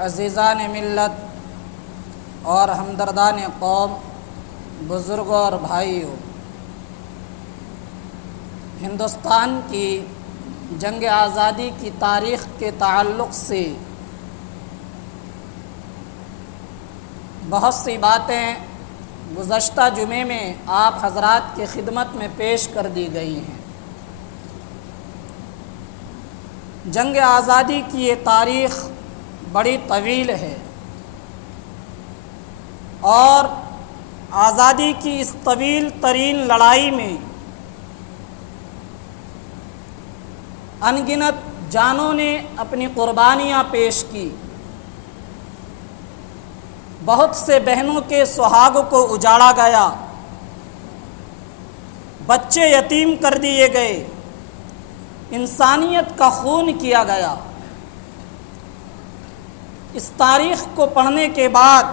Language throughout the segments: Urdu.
عزیزان ملت اور ہمدردان قوم، بزرگوں اور بھائیوں، ہندوستان کی جنگ آزادی کی تاریخ کے تعلق سے بہت سی باتیں گزشتہ جمعے میں آپ حضرات کی خدمت میں پیش کر دی گئی ہیں۔ جنگ آزادی کی یہ تاریخ بڑی طویل ہے اور آزادی کی اس طویل ترین لڑائی میں ان گنت جانوں نے اپنی قربانیاں پیش کی، بہت سے بہنوں کے سہاگ کو اجاڑا گیا، بچے یتیم کر دیے گئے، انسانیت کا خون کیا گیا۔ اس تاریخ کو پڑھنے کے بعد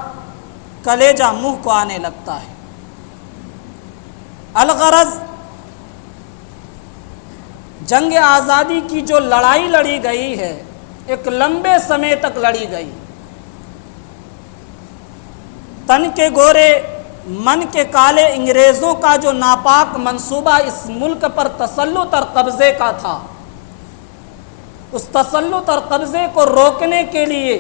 کلیجہ منہ کو آنے لگتا ہے۔ الغرض جنگ آزادی کی جو لڑائی لڑی گئی ہے ایک لمبے سمے تک لڑی گئی۔ تن کے گورے من کے کالے انگریزوں کا جو ناپاک منصوبہ اس ملک پر تسلط اور قبضے کا تھا، اس تسلط اور قبضے کو روکنے کے لیے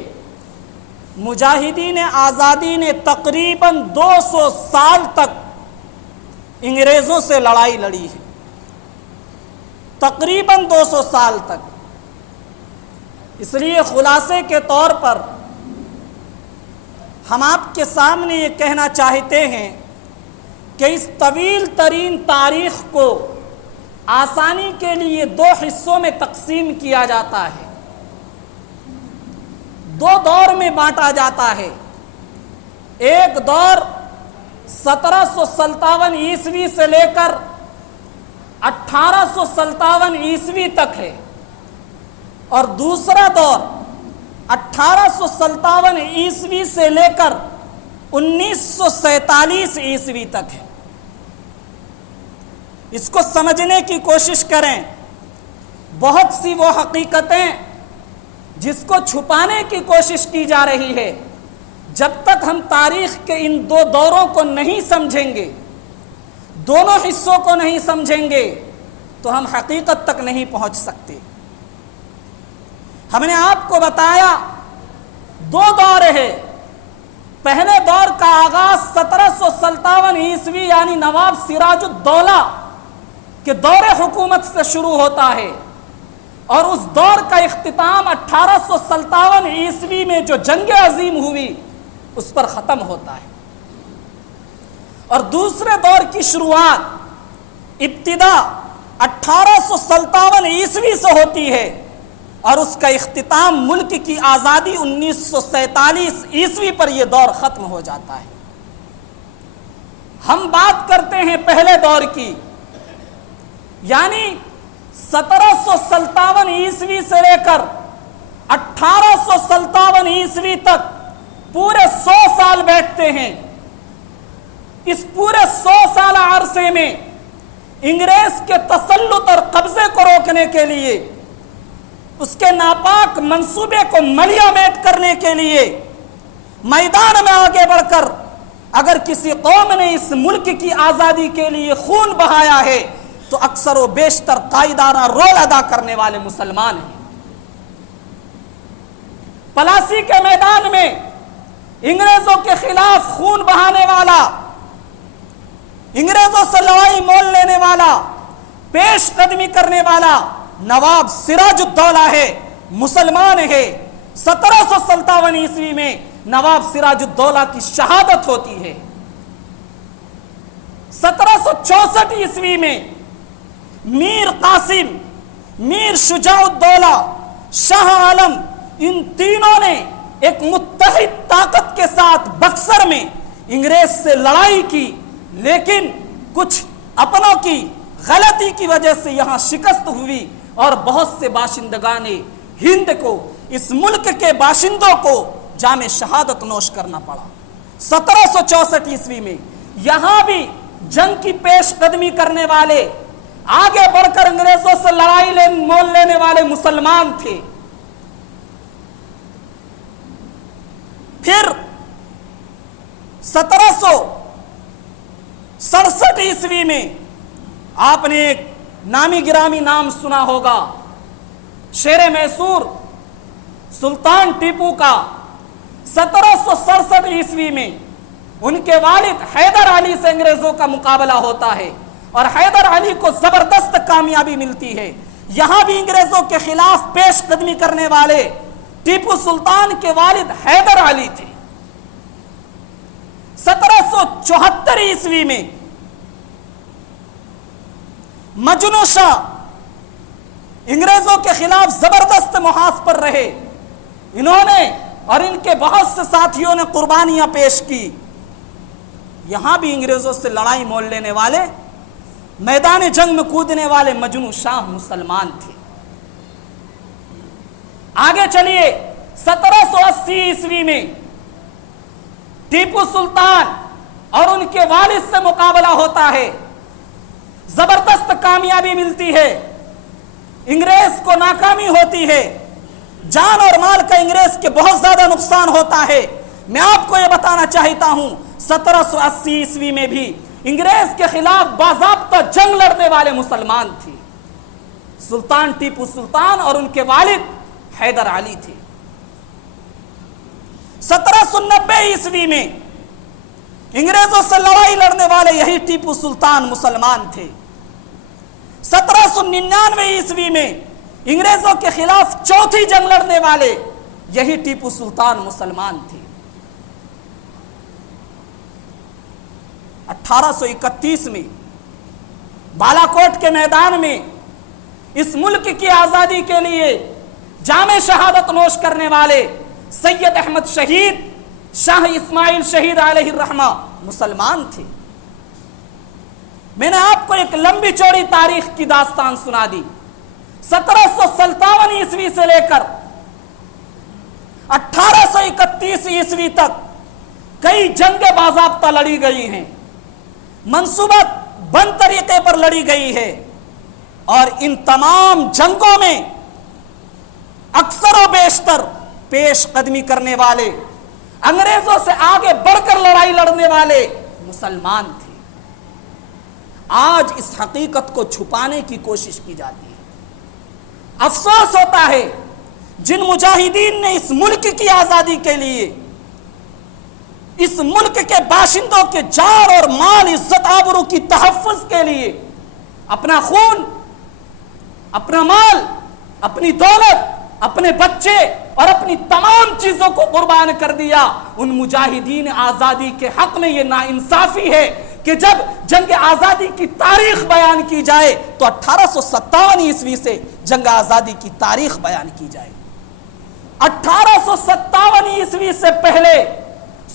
مجاہدین آزادی نے تقریباً 200 سال تک انگریزوں سے لڑائی لڑی ہے، تقریباً 200 سال تک۔ اس لیے خلاصے کے طور پر ہم آپ کے سامنے یہ کہنا چاہتے ہیں کہ اس طویل ترین تاریخ کو آسانی کے لیے 2 حصوں میں تقسیم کیا جاتا ہے، 2 دور میں بانٹا جاتا ہے۔ ایک دور 1757 عیسوی سے لے کر 1857 عیسوی تک ہے، اور دوسرا دور 1857 عیسوی سے لے کر 1947 عیسوی تک ہے۔ اس کو سمجھنے کی کوشش کریں۔ بہت سی وہ حقیقتیں جس کو چھپانے کی کوشش کی جا رہی ہے، جب تک ہم تاریخ کے ان 2 دوروں کو نہیں سمجھیں گے، دونوں حصوں کو نہیں سمجھیں گے، تو ہم حقیقت تک نہیں پہنچ سکتے۔ ہم نے آپ کو بتایا 2 دور ہے۔ پہلے دور کا آغاز 1757 عیسوی یعنی نواب سراج الدولہ کے دور حکومت سے شروع ہوتا ہے، اور اس دور کا اختتام 1857 عیسوی میں جو جنگ عظیم ہوئی اس پر ختم ہوتا ہے، اور دوسرے دور کی شروعات ابتدا 1857 عیسوی سے ہوتی ہے، اور اس کا اختتام ملک کی آزادی 1947 عیسوی پر یہ دور ختم ہو جاتا ہے۔ ہم بات کرتے ہیں پہلے دور کی، یعنی 1757 عیسوی سے لے کر 1857 عیسوی تک پورے 100 سال بیٹھتے ہیں۔ اس پورے 100 سال عرصے میں انگریز کے تسلط اور قبضے کو روکنے کے لیے، اس کے ناپاک منصوبے کو ملیہ میٹ کرنے کے لیے میدان میں آگے بڑھ کر اگر کسی قوم نے اس ملک کی آزادی کے لیے خون بہایا ہے تو اکثر و بیشتر قائدانہ رول ادا کرنے والے مسلمان ہیں۔ پلاسی کے میدان میں انگریزوں کے خلاف خون بہانے والا، انگریزوں سے لڑائی مول لینے والا، پیش قدمی کرنے والا نواب سراج الدولہ ہے، مسلمان ہے۔ 1757 عیسوی میں نواب سراج الدولہ کی شہادت ہوتی ہے۔ 1764 عیسوی میں میر قاسم، میر شجاع الدولہ، شاہ عالم، ان تینوں نے ایک متحد طاقت کے ساتھ بکسر میں انگریز سے لڑائی کی، لیکن کچھ اپنوں کی غلطی کی وجہ سے یہاں شکست ہوئی، اور بہت سے باشندگان ہند کو، اس ملک کے باشندوں کو جام شہادت نوش کرنا پڑا۔ 1764 عیسوی میں یہاں بھی جنگ کی پیش قدمی کرنے والے، آگے بڑھ کر انگریزوں سے لڑائی مول لینے والے مسلمان تھے۔ پھر 1767 عیسوی میں آپ نے ایک نامی گرامی نام سنا ہوگا، شیر میسور سلطان ٹیپو کا 1767 عیسوی میں ان کے والد حیدر علی سے انگریزوں کا مقابلہ ہوتا ہے اور حیدر علی کو زبردست کامیابی ملتی ہے۔ یہاں بھی انگریزوں کے خلاف پیش قدمی کرنے والے ٹیپو سلطان کے والد حیدر علی تھے۔ 1774 عیسوی میں مجنو شاہ انگریزوں کے خلاف زبردست محاذ پر رہے، انہوں نے اور ان کے بہت سے ساتھیوں نے قربانیاں پیش کی۔ یہاں بھی انگریزوں سے لڑائی مول لینے والے، میدان جنگ میں کودنے والے مجنو شاہ مسلمان تھے۔ آگے چلیے، 1780 عیسوی میں ٹیپو سلطان اور ان کے والد سے مقابلہ ہوتا ہے، زبردست کامیابی ملتی ہے، انگریز کو ناکامی ہوتی ہے، جان اور مال کا انگریز کے بہت زیادہ نقصان ہوتا ہے۔ میں آپ کو یہ بتانا چاہتا ہوں 1780 عیسوی میں بھی انگریز کے خلاف باضابطہ جنگ لڑنے والے مسلمان تھے، سلطان ٹیپو سلطان اور ان کے والد حیدر علی تھے۔ 1790 عیسوی میں انگریزوں سے لڑائی لڑنے والے یہی ٹیپو سلطان مسلمان تھے۔ 1799 عیسوی میں انگریزوں کے خلاف چوتھی جنگ لڑنے والے یہی ٹیپو سلطان مسلمان تھے۔ 1831 میں بالا کوٹ کے میدان میں اس ملک کی آزادی کے لیے جام شہادت نوش کرنے والے سید احمد شہید، شاہ اسماعیل شہید علیہ الرحمہ مسلمان تھے۔ میں نے آپ کو ایک لمبی چوڑی تاریخ کی داستان سنا دی۔ 1757 عیسوی سے لے کر 1831 عیسوی تک کئی جنگیں باضابطہ لڑی گئی ہیں، منصوبہ بند طریقے پر لڑی گئی ہے، اور ان تمام جنگوں میں اکثر و بیشتر پیش قدمی کرنے والے، انگریزوں سے آگے بڑھ کر لڑائی لڑنے والے مسلمان تھے۔ آج اس حقیقت کو چھپانے کی کوشش کی جاتی ہے۔ افسوس ہوتا ہے جن مجاہدین نے اس ملک کی آزادی کے لیے، اس ملک کے باشندوں کے جان اور مال، عزت آبرو کی تحفظ کے لیے اپنا خون، اپنا مال، اپنی دولت، اپنے بچے اور اپنی تمام چیزوں کو قربان کر دیا، ان مجاہدین آزادی کے حق میں یہ ناانصافی ہے کہ جب جنگ آزادی کی تاریخ بیان کی جائے تو 1857 عیسوی سے جنگ آزادی کی تاریخ بیان کی جائے۔ 1857 عیسوی سے پہلے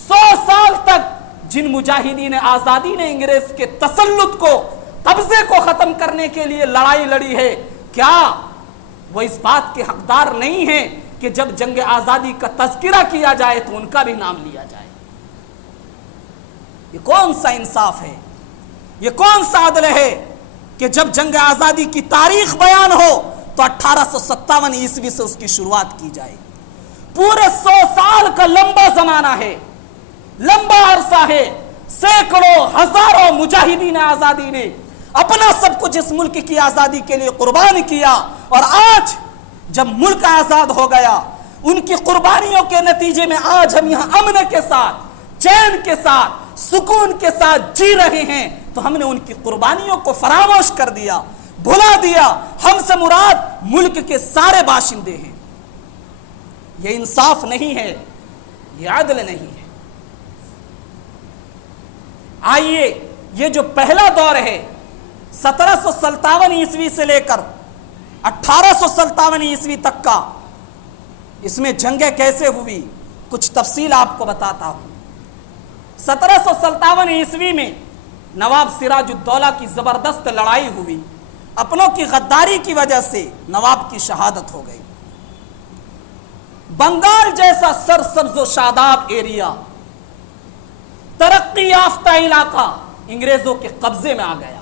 100 سال تک جن مجاہدین آزادی نے انگریز کے تسلط کو، قبضے کو ختم کرنے کے لیے لڑائی لڑی ہے، کیا وہ اس بات کے حقدار نہیں ہیں کہ جب جنگ آزادی کا تذکرہ کیا جائے تو ان کا بھی نام لیا جائے؟ یہ کون سا انصاف ہے، یہ کون سا عدل ہے کہ جب جنگ آزادی کی تاریخ بیان ہو تو 1857 عیسوی سے اس کی شروعات کی جائے؟ پورے 100 سال کا لمبا زمانہ ہے، لمبا عرصہ ہے، سینکڑوں ہزاروں مجاہدین آزادی نے اپنا سب کچھ اس ملک کی آزادی کے لیے قربان کیا، اور آج جب ملک آزاد ہو گیا، ان کی قربانیوں کے نتیجے میں آج ہم یہاں امن کے ساتھ، چین کے ساتھ، سکون کے ساتھ جی رہے ہیں، تو ہم نے ان کی قربانیوں کو فراموش کر دیا، بھلا دیا۔ ہم سے مراد ملک کے سارے باشندے ہیں۔ یہ انصاف نہیں ہے، یہ عدل نہیں ہے۔ آئیے، یہ جو پہلا دور ہے 1757 عیسوی سے لے کر 1857 عیسوی تک کا، اس میں جنگیں کیسے ہوئی، کچھ تفصیل آپ کو بتاتا ہوں۔ 1757 عیسوی میں نواب سراج الدولہ کی زبردست لڑائی ہوئی، اپنوں کی غداری کی وجہ سے نواب کی شہادت ہو گئی۔ بنگال جیسا سرسبز و شاداب ایریا، ترقی یافتہ علاقہ انگریزوں کے قبضے میں آ گیا۔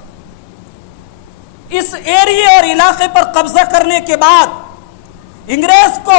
اس ایریے اور علاقے پر قبضہ کرنے کے بعد انگریز کو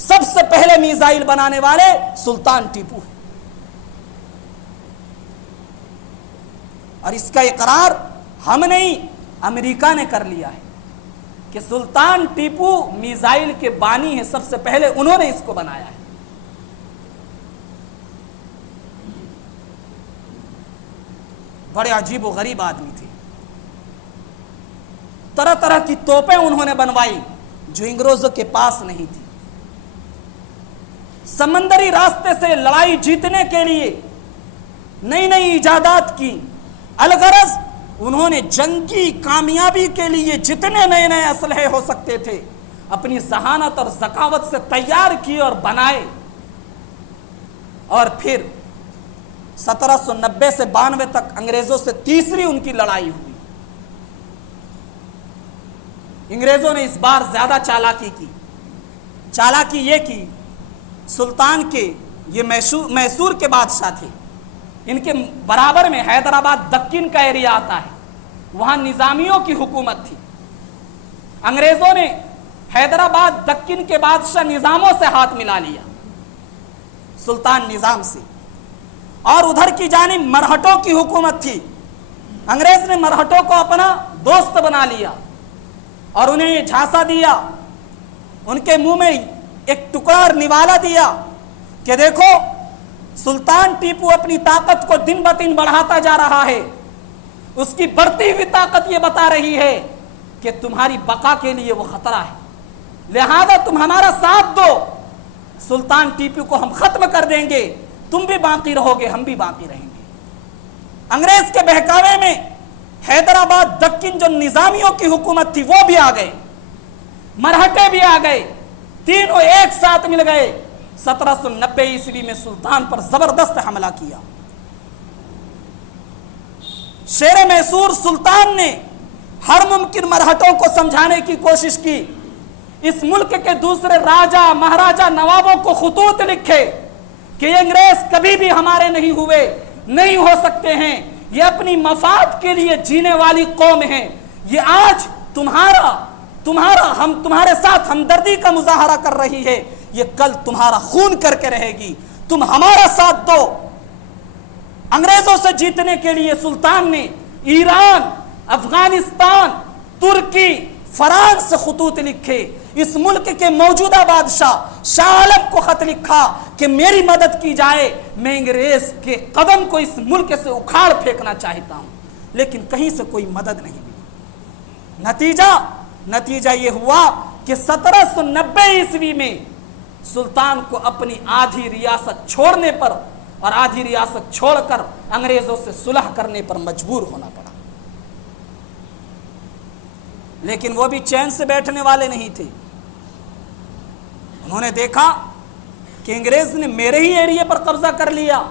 سب سے پہلے میزائل بنانے والے سلطان ٹیپو ہیں، اور اس کا اقرار ہم نہیں امریکہ نے کر لیا ہے کہ سلطان ٹیپو میزائل کے بانی ہیں، سب سے پہلے انہوں نے اس کو بنایا ہے۔ بڑے عجیب و غریب آدمی تھے، طرح طرح کی توپیں انہوں نے بنوائی جو انگریزوں کے پاس نہیں تھی، سمندری راستے سے لڑائی جیتنے کے لیے نئی نئی ایجادات کی، الغرض انہوں نے جنگی کامیابی کے لیے جتنے نئے نئے اسلحے ہو سکتے تھے اپنی ذہانت اور ذکاوت سے تیار کیے اور بنائے، اور پھر 1790 سے 92 تک انگریزوں سے تیسری ان کی لڑائی ہوئی۔ انگریزوں نے اس بار زیادہ چالاکی کی، چالاکی یہ کی، سلطان کے یہ میسور کے بادشاہ تھے، ان کے برابر میں حیدرآباد دکن کا ایریا آتا ہے، وہاں نظامیوں کی حکومت تھی۔ انگریزوں نے حیدرآباد دکن کے بادشاہ نظاموں سے ہاتھ ملا لیا، سلطان نظام سے، اور ادھر کی جانب مرہٹوں کی حکومت تھی، انگریز نے مرہٹوں کو اپنا دوست بنا لیا اور انہیں یہ جھانسا دیا، ان کے منہ میں ایک ٹکڑا اور نوالا دیا کہ دیکھو سلطان ٹیپو اپنی طاقت کو دن بدن بڑھاتا جا رہا ہے، اس کی بڑھتی ہوئی طاقت یہ بتا رہی ہے کہ تمہاری بقا کے لیے وہ خطرہ ہے، لہذا تم ہمارا ساتھ دو، سلطان ٹیپو کو ہم ختم کر دیں گے، تم بھی باقی رہو گے، ہم بھی باقی رہیں گے۔ انگریز کے بہکاوے میں حیدرآباد دکن جو نظامیوں کی حکومت تھی وہ بھی آ گئے، مرہٹے بھی آ گئے، تینوں ایک ساتھ مل گئے، 1790 عیسوی میں سلطان پر زبردست حملہ کیا۔ شیر میسور سلطان نے ہر ممکن مرہٹوں کو سمجھانے کی کوشش کی، اس ملک کے دوسرے راجہ مہاراجہ نوابوں کو خطوط لکھے کہ یہ انگریز کبھی بھی ہمارے نہیں ہوئے، نہیں ہو سکتے ہیں، یہ اپنی مفاد کے لیے جینے والی قوم ہے، یہ آج ہم تمہارے ساتھ ہمدردی کا مظاہرہ کر رہی ہے، یہ کل تمہارا خون کر کے رہے گی، تم ہمارا ساتھ دو۔ انگریزوں سے جیتنے کے لیے سلطان نے ایران، افغانستان، ترکی، فرانس سے خطوط لکھے، اس ملک کے موجودہ بادشاہ شاہ عالم کو خط لکھا کہ میری مدد کی جائے، میں انگریز کے قدم کو اس ملک سے اکھاڑ پھینکنا چاہتا ہوں، لیکن کہیں سے کوئی مدد نہیں ملی۔ نتیجہ یہ ہوا کہ 1790 عیسوی میں سلطان کو اپنی آدھی ریاست چھوڑنے پر اور آدھی ریاست چھوڑ کر انگریزوں سے صلح کرنے پر مجبور ہونا پڑا، لیکن وہ بھی چین سے بیٹھنے والے نہیں تھے۔ انہوں نے دیکھا کہ انگریز نے میرے ہی ایریے پر قبضہ کر لیا،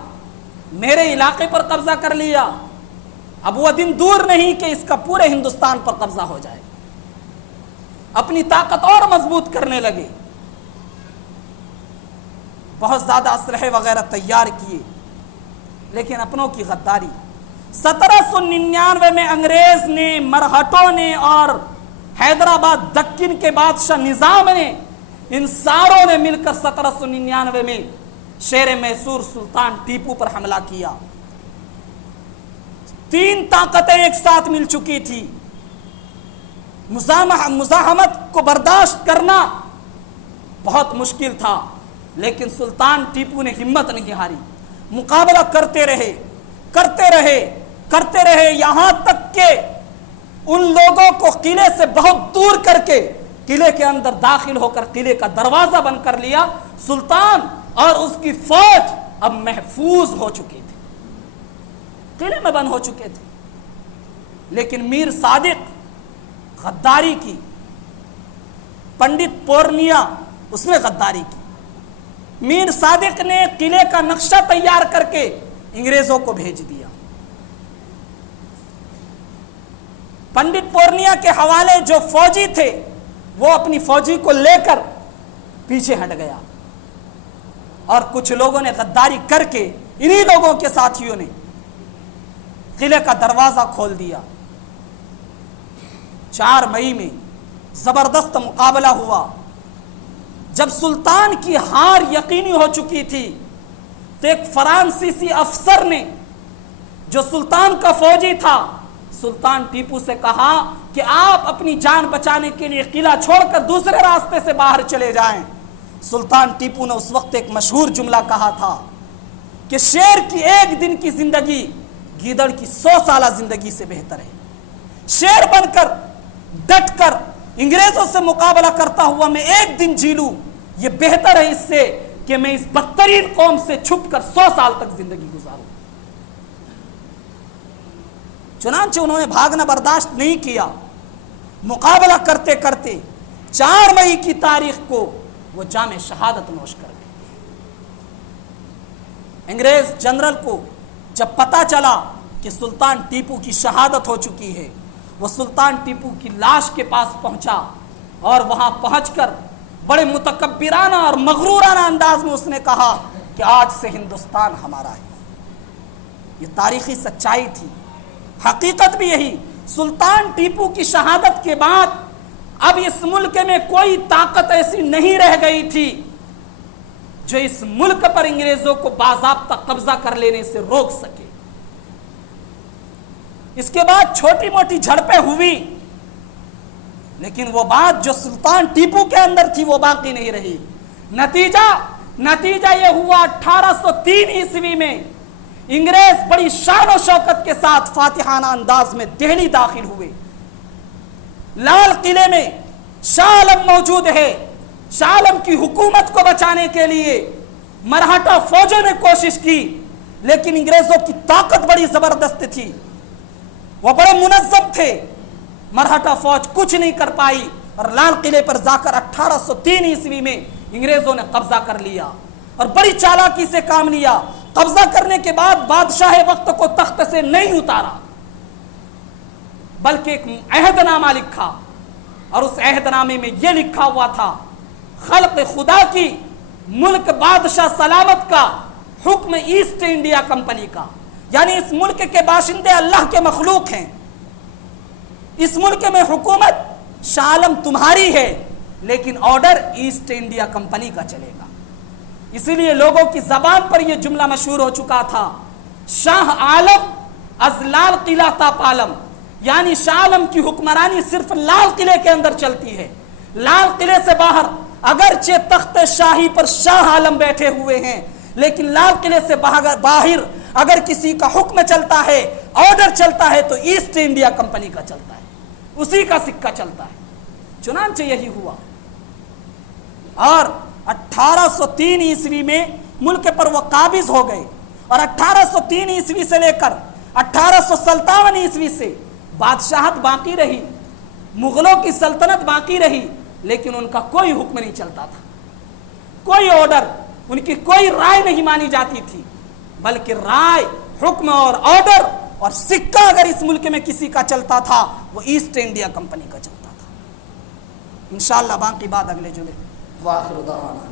میرے علاقے پر قبضہ کر لیا، اب وہ دن دور نہیں کہ اس کا پورے ہندوستان پر قبضہ ہو جائے، اپنی طاقت اور مضبوط کرنے لگے، بہت زیادہ اسلحے وغیرہ تیار کیے، لیکن اپنوں کی غداری۔ 1799 میں انگریز نے، مرہٹوں نے اور حیدرآباد دکن کے بادشاہ نظام نے، ان ساروں نے مل کر 1799 میں شیر میسور سلطان ٹیپو پر حملہ کیا۔ تین طاقتیں ایک ساتھ مل چکی تھی، مزاحمت کو برداشت کرنا بہت مشکل تھا، لیکن سلطان ٹیپو نے ہمت نہیں ہاری، مقابلہ کرتے رہے یہاں تک کہ ان لوگوں کو قلعے سے بہت دور کر کے قلعے کے اندر داخل ہو کر قلعے کا دروازہ بند کر لیا۔ سلطان اور اس کی فوج اب محفوظ ہو چکے تھے، قلعے میں بند ہو چکے تھے، لیکن میر صادق غداری کی، پنڈت پورنیا اس نے غداری کی۔ میر صادق نے قلعے کا نقشہ تیار کر کے انگریزوں کو بھیج دیا، پنڈت پورنیا کے حوالے جو فوجی تھے وہ اپنی فوجی کو لے کر پیچھے ہٹ گیا، اور کچھ لوگوں نے غداری کر کے، انہی لوگوں کے ساتھیوں نے قلعے کا دروازہ کھول دیا۔ 4 مئی میں زبردست مقابلہ ہوا، جب سلطان کی ہار یقینی ہو چکی تھی تو ایک فرانسیسی افسر نے جو سلطان کا فوجی تھا سلطان ٹیپو سے کہا کہ آپ اپنی جان بچانے کے لیے قلعہ چھوڑ کر دوسرے راستے سے باہر چلے جائیں. سلطان ٹیپو نے اس وقت ایک مشہور جملہ کہا تھا کہ شیر کی ایک دن کی زندگی گیدڑ کی 100 سالہ زندگی سے بہتر ہے. شیر بن کر ڈٹ کر انگریزوں سے مقابلہ کرتا ہوا میں ایک دن جی لوں یہ بہتر ہے اس سے کہ میں اس بدترین قوم سے چھپ کر 100 سال تک زندگی گزاروں. چنانچہ انہوں نے بھاگنا برداشت نہیں کیا. مقابلہ کرتے کرتے 4 مئی کی تاریخ کو وہ جام شہادت نوش کر گئے. انگریز جنرل کو جب پتا چلا کہ سلطان ٹیپو کی شہادت ہو چکی ہے وہ سلطان ٹیپو کی لاش کے پاس پہنچا اور وہاں پہنچ کر بڑے متکبرانہ اور مغرورانہ انداز میں اس نے کہا کہ آج سے ہندوستان ہمارا ہے. یہ تاریخی سچائی تھی. حقیقت بھی یہی. سلطان ٹیپو کی شہادت کے بعد اب اس ملک میں کوئی طاقت ایسی نہیں رہ گئی تھی جو اس ملک پر انگریزوں کو باضابطہ قبضہ کر لینے سے روک سکے. اس کے بعد چھوٹی موٹی جھڑپیں ہوئی لیکن وہ بات جو سلطان ٹیپو کے اندر تھی وہ باقی نہیں رہی. نتیجہ یہ ہوا 1803 عیسوی میں انگریز بڑی شان و شوکت کے ساتھ فاتحانہ انداز میں دہلی داخل ہوئے. لال قلعے میں شاہ عالم موجود ہے. شاہ عالم کی حکومت کو بچانے کے لیے مرہٹا فوجوں نے کوشش کی لیکن انگریزوں کی طاقت بڑی زبردست تھی. وہ بڑے منظم تھے. مرہٹا فوج کچھ نہیں کر پائی اور لال قلعے پر جا کر 1803 عیسوی میں انگریزوں نے قبضہ کر لیا اور بڑی چالاکی سے کام لیا. قبضہ کرنے کے بعد بادشاہ وقت کو تخت سے نہیں اتارا بلکہ ایک عہد نامہ لکھا اور اس عہد نامے میں یہ لکھا ہوا تھا خلق خدا کی ملک بادشاہ سلامت کا حکم ایسٹ انڈیا کمپنی کا. یعنی اس ملک کے باشندے اللہ کے مخلوق ہیں. اس ملک میں حکومت شاہ عالم تمہاری ہے لیکن آرڈر ایسٹ انڈیا کمپنی کا چلے گا. اسی لیے لوگوں کی زبان پر یہ جملہ مشہور ہو چکا تھا شاہ عالم از لال قلعہ تا پالم. یعنی شاہ عالم کی حکمرانی صرف لال قلعے کے اندر چلتی ہے. لال قلعے سے باہر اگرچہ تخت شاہی پر شاہ عالم بیٹھے ہوئے ہیں لیکن لال قلعے سے باہر اگر کسی کا حکم چلتا ہے آرڈر چلتا ہے تو ایسٹ انڈیا کمپنی کا چلتا ہے. اسی کا سکہ چلتا ہے. چنانچہ یہی ہوا اور 1803 عیسوی میں ملک پر وہ قابض ہو گئے اور 1803 عیسوی سے لے کر 1857 عیسوی سے بادشاہت باقی رہی. مغلوں کی سلطنت باقی رہی لیکن ان کا کوئی حکم نہیں چلتا تھا. کوئی آرڈر ان کی کوئی رائے نہیں مانی جاتی تھی بلکہ رائے حکم اور آرڈر اور سکہ اگر اس ملک میں کسی کا چلتا تھا وہ ایسٹ انڈیا کمپنی کا چلتا تھا. انشاءاللہ باقی بات اگلے جمعے. واخر دعوانا